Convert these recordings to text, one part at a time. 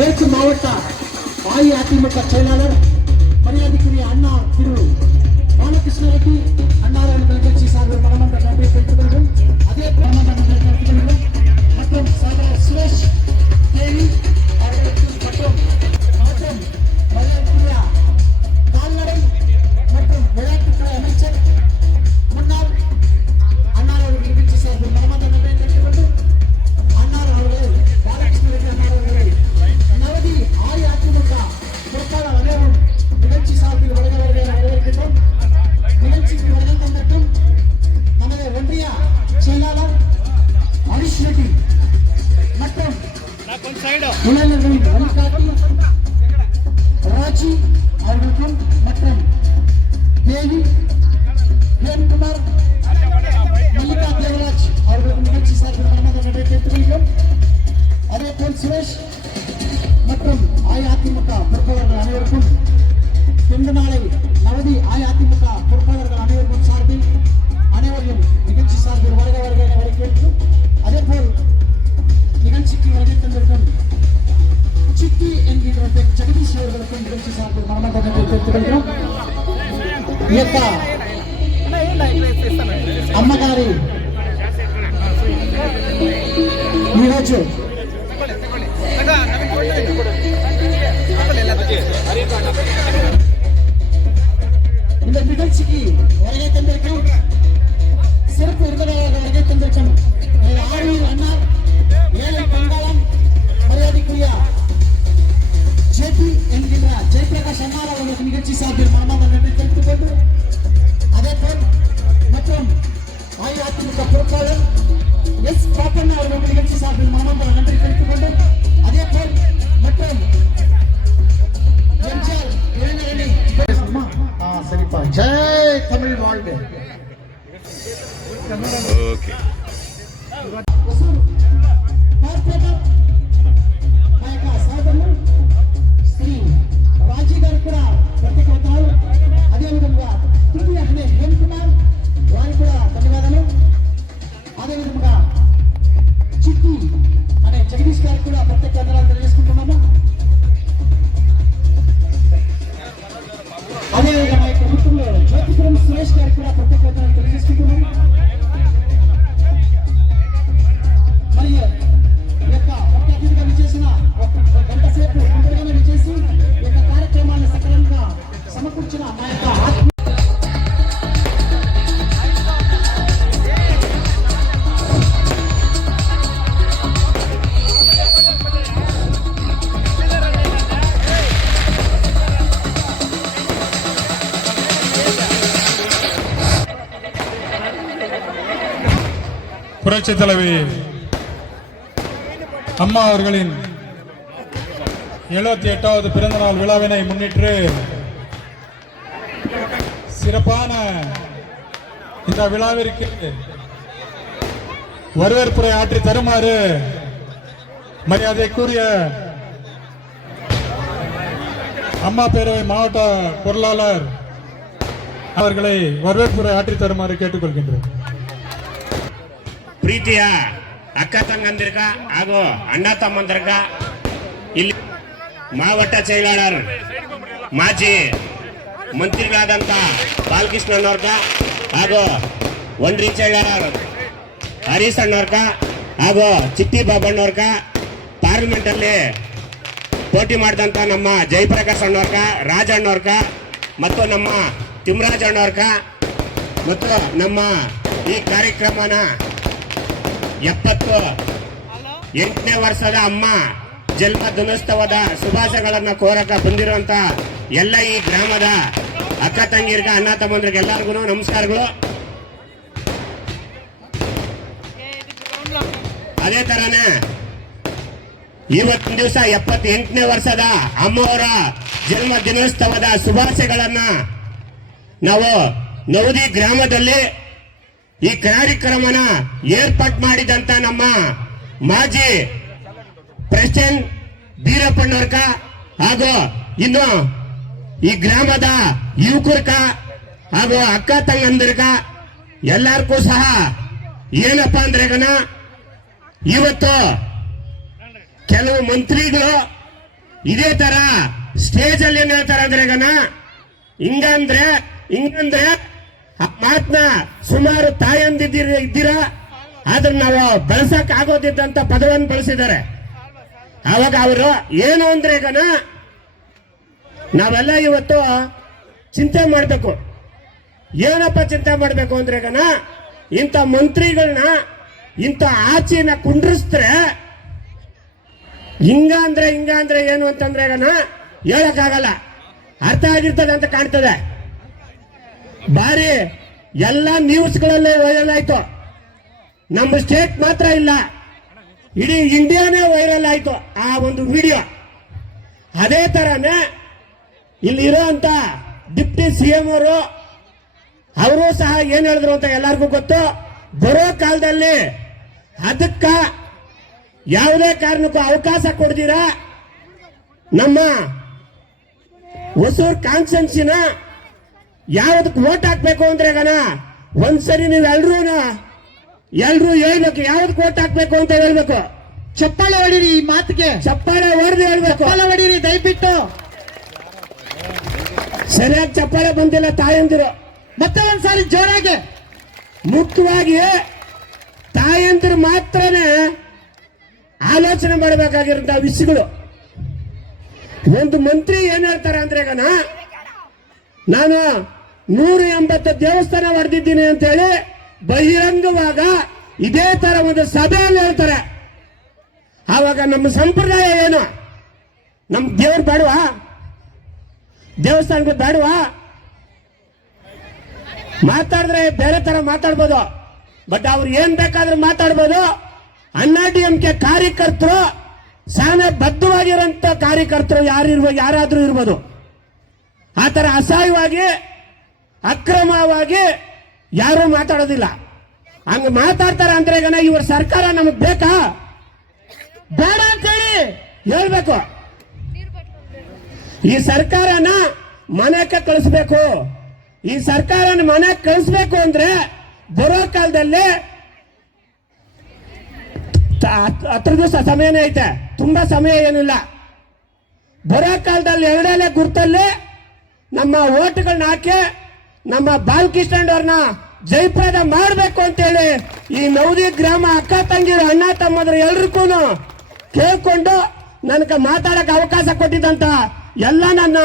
மேற்கு மாவட்ட அஇஅதிமுக செயலாளர் மரியாதைக்குரிய அண்ணா திரு பாலகிருஷ்ண ரெட்டி அன்னார் நிகழ்ச்சி சார்பில் மனமன்ற நன்றியை தெரிவித்துக் கொள்கிறோம். அதே மனமன்ற நன்றியை தெரிவித்துக் கொள்கிறோம். மற்றும் சகோதரர் சுரேஷ் தேவி அவர்களுக்கு மற்றும் மரியாதைக்குரிய கால்நடை மற்றும் விளையாட்டுத்துறை அமைச்சர் முன்னாள் அன்னார் அவர்கள் நிகழ்ச்சி சார்பில் மனமன்ற நன்றியை தெரிவித்துக் கொண்டு அன்னார் அவர்கள் பாலகிருஷ்ண ரெட்டி அன்னார் அவர்களை நவதி அஇஅதிமுக பொறுப்பாளர் அனைவரும் நிகழ்ச்சி சார்பில் வரவேற்கின்றோம். நிகழ்ச்சிக்கு வருகை தந்திருக்கும் நமது ஒன்றிய செயலாளர் ஹரிஷ் ரெட்டி மற்றும் இளைஞர்களின் வழிகாட்டி ராஜி அவர்களுக்கும் மற்றும் தேவி பிரேம்குமார் மல்லிகா தேவராஜ் அவர்களுக்கும் நிகழ்ச்சி சார்பில் மனமார்ந்த நன்றியை தெரிவித்துக் கொள்கிறோம். அதேபோல் சுரேஷ் மற்றும் அஇஅதிமுக பொறுப்பாளர்கள் அனைவருக்கும் இந்த நாளை நவதி அஇஅதிமுக பொறுப்பாளர்கள் அனைவருக்கும் சார்பில் அனைவரையும் நிகழ்ச்சி சார்பில் வருக வருக என வரவேற்கிறோம். அதேபோல் நிகழ்ச்சிக்கு வருகை தந்திருக்கும் சித்தி என்கின்ற ஜெகதீஷ் அவர்களுக்கும் நிகழ்ச்சி சார்பில் மனமார்ந்த நன்றியை தெரிவித்துக் கொள்கிறோம். இயக்கா అమ్మగారి ఈరోజు இந்த நிகழ்ச்சிக்கு வருகை தந்திருக்கும் சிறப்பு விருந்தினராக வருகை தந்திருக்கும் ஆர்வீர் அண்ணா ஏழை பங்காளம் மரியாதைக்குரிய ஜேபி என்கின்ற ஜெயபிரகாஷ் அண்ணார் அவர்களுக்கு நிகழ்ச்சி சார்பில் மனமார்ந்த நன்றி தெரிவித்துக் கொண்டு அதேபோல் மற்றும் அஇஅதிமுக பொறுப்பாளர் எஸ் பாப்பண்ணா அவர்களுக்கு நிகழ்ச்சி சார்பில் மனமார்ந்த நன்றி தெரிவித்துக் கொண்டு அதேபோல் மற்றும் எம்ஜிஆர் இளைஞரணி சரிப்பா ஜெய் தமிழ் வாழ்க ఓకే శ్రీ రాజీ గారు కూడా ప్రత్యేక వందనాలు. అదేవిధంగా టిటి అనే హేమ్ కుమార్ వారికి కూడా ధన్యవాదాలు. అదేవిధంగా చిట్టి అనే జగదీష్ గారికి కూడా ప్రత్యేక వందనాలు తెలియజేసుకుంటున్నాము. అదేవిధంగా మా యొక్క మిత్రులు జ్యోతిపురం సురేష్ గారికి కూడా ప్రత్యేక వందనాలు తెలియజేసుకుంటున్నాము. మరి ఈ యొక్క ముఖ్య అతిథిగా విచ్చేసిన ఒక గంట సేపు ముందుగానే విచ్చేసి ఈ యొక్క కార్యక్రమాన్ని సకలంగా సమకూర్చిన మా యొక్క புரட்சி தலைவி அம்மா அவர்களின் 78வது பிறந்தநாள் விழாவினை முன்னிட்டு சிறப்பான இந்த விழாவிற்கு வரவேற்புரை ஆற்றி தருமாறு மரியாதைக்குரிய அம்மா பேரவை மாவட்ட பொருளாளர் அவர்களை வரவேற்புரை ஆற்றி தருமாறு கேட்டுக்கொள்கின்றேன். ಪ್ರೀತಿಯ ಅಕ್ಕ ತಂಗಂದಿರ್ಗ ಹಾಗೂ ಅಣ್ಣ ತಮ್ಮಂದಿರ್ಗ ಇಲ್ಲಿ ಮಾವಟ செயலாளர் ಮಾಜಿ ಮಂತ್ರಿಗಳಾದಂತ ಬಾಲಕೃಷ್ಣನವ್ರಗ ಹಾಗೂ ಒಂದ್ರಿ செயலாளர் ಹರೀಶ್ ಅಣ್ಣವ್ರಗ ಹಾಗೂ ಚಿಟ್ಟಿ ಬಾಬಣ್ಣವ್ರಗ ಪಾರ್ಲಿಮೆಂಟ್ ಅಲ್ಲಿ ಪೋಟಿ ಮಾಡಿದಂತ ನಮ್ಮ ಜಯಪ್ರಕಾಶ್ ಅಣ್ಣವ್ರಗ ರಾಜಣ್ಣವ್ರಗ ಮತ್ತು ನಮ್ಮ ತಿಮ್ಮರಾಜ್ ಅಣ್ಣವ್ರಗ ಮತ್ತು ನಮ್ಮ ಈ ಕಾರ್ಯಕ್ರಮನ 78ನೇ ವರ್ಷದ ಅಮ್ಮ ಜನ್ಮ ದಿನೋತ್ಸವದ ಶುಭಾಶಯಗಳನ್ನ ಕೋರಕ ಬಂದಿರುವಂತ ಎಲ್ಲ ಈ ಗ್ರಾಮದ ಅಕ್ಕ ತಂಗಿರ್ಗ ಅಣ್ಣ ತಮ್ಮಂದ್ರಿಗೆ ಎಲ್ಲರಿಗೂ ನಮಸ್ಕಾರಗಳು. ಅದೇ ತರನೇ ಇವತ್ತಿನ ದಿವಸ 78ನೇ ವರ್ಷದ ಅಮ್ಮವರ ಜನ್ಮ ದಿನೋತ್ಸವದ ಶುಭಾಶಯಗಳನ್ನ ನಾವು ನವದಿ ಗ್ರಾಮದಲ್ಲಿ ಈ ಕಾರ್ಯಕ್ರಮನ ಏರ್ಪಾಟ್ ಮಾಡಿದಂತ ನಮ್ಮ ಮಾಜಿ ಪ್ರೆಸಿಡೆಂಟ್ ಬೀರಪ್ಪನವರ್ಗ ಹಾಗೂ ಇನ್ನು ಈ ಗ್ರಾಮದ ಯುವಕರ್ಗ ಹಾಗೂ ಅಕ್ಕ ತಂಗಂದಿರ್ಗ ಎಲ್ಲರಿಗೂ ಸಹ ಏನಪ್ಪಾ ಅಂದ್ರೆ ಇವತ್ತು ಕೆಲವು ಮಂತ್ರಿಗಳು ಇದೇ ತರ ಸ್ಟೇಜ್ ಅಲ್ಲಿ ಏನ್ ಹೇಳ್ತಾರೆ ಅಂದ್ರೆ ಹಿಂಗಂದ್ರೆ ಆ ಮಾತನ್ನ ಸುಮಾರು ಇದ್ದೀರಾ ಆದ್ರೆ ನಾವು ಬಳಸಕ್ ಆಗೋದಿದ್ದಂತ ಪದವನ್ನು ಬಳಸಿದ್ದಾರೆ. ಆವಾಗ ಅವರು ಏನು ಅಂದ್ರೆ ನಾವೆಲ್ಲ ಇವತ್ತು ಚಿಂತೆ ಮಾಡಬೇಕು. ಏನಪ್ಪ ಚಿಂತೆ ಮಾಡಬೇಕು ಅಂದ್ರೆ ಇಂಥ ಮಂತ್ರಿಗಳನ್ನ ಇಂಥ ಆಚೆನ ಕುಂಡ್ರಿಸಿದ್ರೆ ಹಿಂಗ ಅಂದ್ರೆ ಏನು ಅಂತಂದ್ರೆ ಹೇಳಕ್ಕಾಗಲ್ಲ, ಅರ್ಥ ಆಗಿರ್ತದೆ ಅಂತ ಕಾಣ್ತದೆ. ಬಾರಿ ಎಲ್ಲ ನ್ಯೂಸ್ಗಳಲ್ಲೇ ವೈರಲ್ ಆಯ್ತು. ನಮ್ಮ ಸ್ಟೇಟ್ ಮಾತ್ರ ಇಲ್ಲ, ಇಡೀ ಇಂಡಿಯಾನೇ ವೈರಲ್ ಆಯ್ತು ಆ ಒಂದು ವಿಡಿಯೋ. ಅದೇ ತರನೇ ಇಲ್ಲಿರುವಂತ ಡಿಪ್ಟಿ ಸಿಎಂ ಅವರು ಸಹ ಏನ್ ಹೇಳಿದ್ರು ಅಂತ ಎಲ್ಲರಿಗೂ ಗೊತ್ತು. ಬರೋ ಕಾಲದಲ್ಲಿ ಅದಕ್ಕ ಯಾವುದೇ ಕಾರಣಕ್ಕೂ ಅವಕಾಶ ಕೊಡ್ತೀರಾ ನಮ್ಮ ಹೊಸೂರ್ ಕಾನ್ಸ್ಟೆನ್ಸಿನ ಯಾವ್ದಕ್ಕೆ ವೋಟ್ ಹಾಕ್ಬೇಕು ಅಂದ್ರೆ ಒಂದ್ಸರಿ ನೀವು ಎಲ್ರು ಹೇಳ್ಬೇಕು ಯಾವ್ದಕ್ಕೆ ವೋಟ್ ಹಾಕ್ಬೇಕು ಅಂತ ಹೇಳ್ಬೇಕು. ಚಪ್ಪಾಳೆ ಹೊಡೀರಿ, ಈ ಮಾತಿಗೆ ಚಪ್ಪಾಳೆ ಹೊಡೆದು ಹೇಳ್ಬೇಕು. ಚಪ್ಪಾಳೆ ಹೊಡೀರಿ ದಯವಿಟ್ಟು. ಸರಿಯಾಗಿ ಚಪ್ಪಾಳೆ ಬಂದಿಲ್ಲ ತಾಯಂದಿರು. ಮತ್ತೆ ಒಂದ್ಸಾರಿ ಜೋರಾಗಿ. ಮುಖ್ಯವಾಗಿ ತಾಯಂದಿರು ಮಾತ್ರನೇ ಆಲೋಚನೆ ಮಾಡಬೇಕಾಗಿರೋ ವಿಷಯಗಳು. ಒಂದು ಮಂತ್ರಿ ಏನ್ ಹೇಳ್ತಾರೆ ಅಂದ್ರೆ ನಾನು 180 ದೇವಸ್ಥಾನ ಹೊಡೆದಿದ್ದೀನಿ ಅಂತ ಹೇಳಿ ಬಹಿರಂಗವಾಗ ಇದೇ ತರ ಒಂದು ಸಭೆಯಲ್ಲಿ ಹೇಳ್ತಾರೆ. ಆವಾಗ ನಮ್ಮ ಸಂಪ್ರದಾಯ ಏನು? ನಮ್ ದೇವ್ರು ಬೇಡವಾ? ದೇವಸ್ಥಾನಗಳು ಬೇಡವಾ? ಮಾತಾಡಿದ್ರೆ ಬೇರೆ ತರ ಮಾತಾಡ್ಬೋದು, ಬಟ್ ಅವ್ರು ಏನ್ ಬೇಕಾದ್ರೂ ಮಾತಾಡ್ಬೋದು. ಅಣ್ಣಾಡಿಎಂಕೆ ಕಾರ್ಯಕರ್ತರು ಸಾನೆ ಬದ್ಧವಾಗಿರೋಂಥ ಕಾರ್ಯಕರ್ತರು ಯಾರಾದ್ರೂ ಇರ್ಬೋದು. ಆತರ ಅಸಹ್ಯವಾಗಿ ಅಕ್ರಮವಾಗಿ ಯಾರು ಮಾತಾಡೋದಿಲ್ಲ. ಹಂಗ ಮಾತಾಡ್ತಾರ ಅಂದ್ರೆ ಇವ್ರ ಸರ್ಕಾರ ನಮಗ್ ಬೇಕಾ ಬೇಡ ಅಂತೇಳಿ ಹೇಳ್ಬೇಕು. ಈ ಸರ್ಕಾರನ ಮನೆಗೆ ಕಳಿಸ್ಬೇಕು. ಈ ಸರ್ಕಾರನ ಮನೆಗೆ ಕಳಿಸ್ಬೇಕು ಅಂದ್ರೆ ಬರೋ ಕಾಲದಲ್ಲಿ 10 ದಿವಸ ಸಮಯನೇ ಐತೆ, ತುಂಬಾ ಸಮಯ ಏನಿಲ್ಲ. ಬರೋ ಕಾಲದಲ್ಲಿ 2 ಗುರ್ತಲ್ಲಿ ನಮ್ಮ ಓಟ್ಗಳನ್ನ ಹಾಕಿ ನಮ್ಮ ಬಾಲಕೃಷ್ಣವ್ರನ್ನ ಜಯಪ್ರದ ಮಾಡಬೇಕು ಅಂತೇಳಿ ಈ ನವದಿ ಗ್ರಾಮ ಅಕ್ಕ ತಂಗಿರು ಅಣ್ಣ ತಮ್ಮದ್ರು ಎಲ್ರಿಗೂ ಕೇಳ್ಕೊಂಡು ನನಗೆ ಮಾತಾಡಕ್ಕೆ ಅವಕಾಶ ಕೊಟ್ಟಿದ್ದಂತ ಎಲ್ಲ ನನ್ನ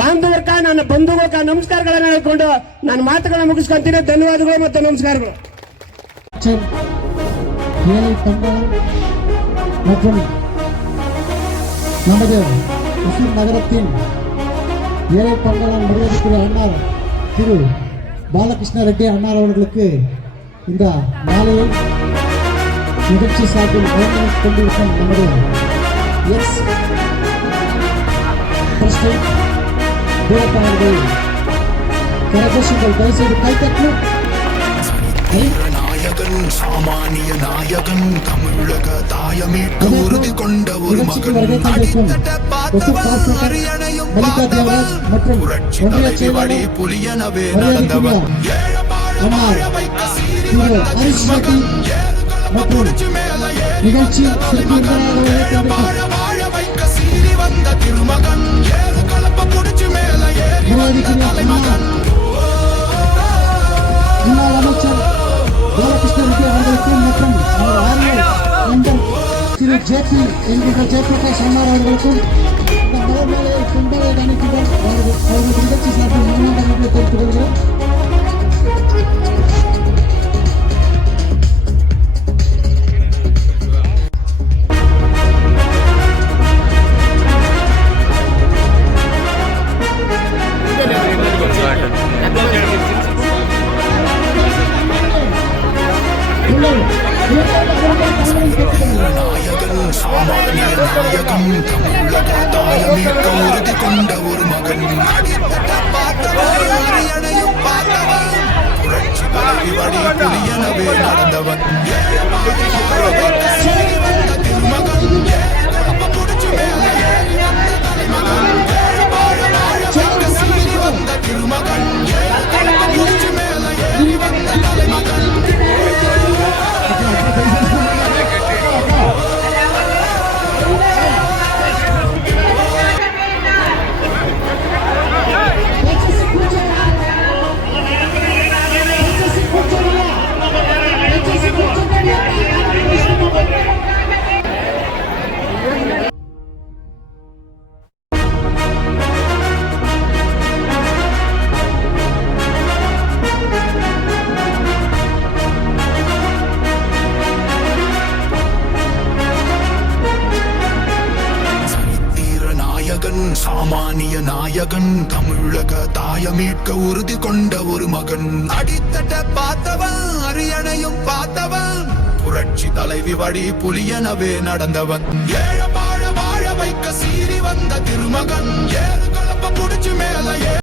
ಬಾಂಧವರ್ಕ ನನ್ನ ಬಂಧುಗಳ ನಮಸ್ಕಾರಗಳನ್ನ ಹೇಳ್ಕೊಂಡು ನನ್ನ ಮಾತುಗಳನ್ನ ಮುಗಿಸ್ಕೊಂತೀನಿ. ಧನ್ಯವಾದಗಳು ಮತ್ತು ನಮಸ್ಕಾರಗಳು. மற்றும் நமது ஒசூர் நகரத்தின் ஏழை பங்காளர் மரியாதைக்குரிய அண்ணார் திரு பாலகிருஷ்ண ரெட்டி அண்ணார் அவர்களுக்கு இந்த மாலையில் நிகழ்ச்சி சார்பில் வழங்கிக் கொண்டிருக்கும் நமது எஸ் பிரசிடென்ட் வீரப்பாளர்கள் கரகோஷங்கள் தயவுசெய்து கைத்தட்டலும். சாமானிய நாயகன் தமிழக தாயமீட்க உறுதி கொண்ட ஒரு மகன் அரியணையும் புரட்சி தலைவி வழி புலியனவே நடந்தவர் நிகழ்ச்சி வாழ வைக்க சீறி வந்த திருமகன் ஏறு கலப்ப புடிச்சு மேல ஏறி தலைமகன் முன்னாள் அமைச்சர் பாலகிருஷ்ண ரெட்டி அவர்களுக்கும் மற்றும் அவர் ஆர்வலர் நண்பர் திரு ஜேபி என்கின்ற ஜெயபிரகாஷ் அண்ணார் அவர்களுக்கும் இந்த மலர் மேலையை கும்பலை அணிக்குடன் அவர்கள் நிகழ்ச்சி சார்பில் மனமார்ந்த தெரிவித்துக் கொள்கிறோம். நாயகன் சாமானிய நாயகன் தமிழக தாயமீட்க உறுதி கொண்ட ஒரு மகன் அரியணையும் பார்த்தவன் புரட்சி தலைவி வழி புலியனவே நடந்தவன் சீறி வந்த திருமகன் புடிச்சு மேல ஏறி வந்த தலைமகன் வாழ வைக்க சீறி வந்த திருமகன் புடிச்சு மேல ஏறி வந்த தலைமகன் மகன் சாமானிய நாயகன் தமிழக தாய மீட்க உறுதி கொண்ட ஒரு மகன் அடித்தட்ட பார்த்தவன் அரியணையும் பார்த்தவன் புரட்சி தலைவி வழி புலியனவே நடந்தவன் ஏழ வாழ வைக்க சீறி வந்த திருமகன்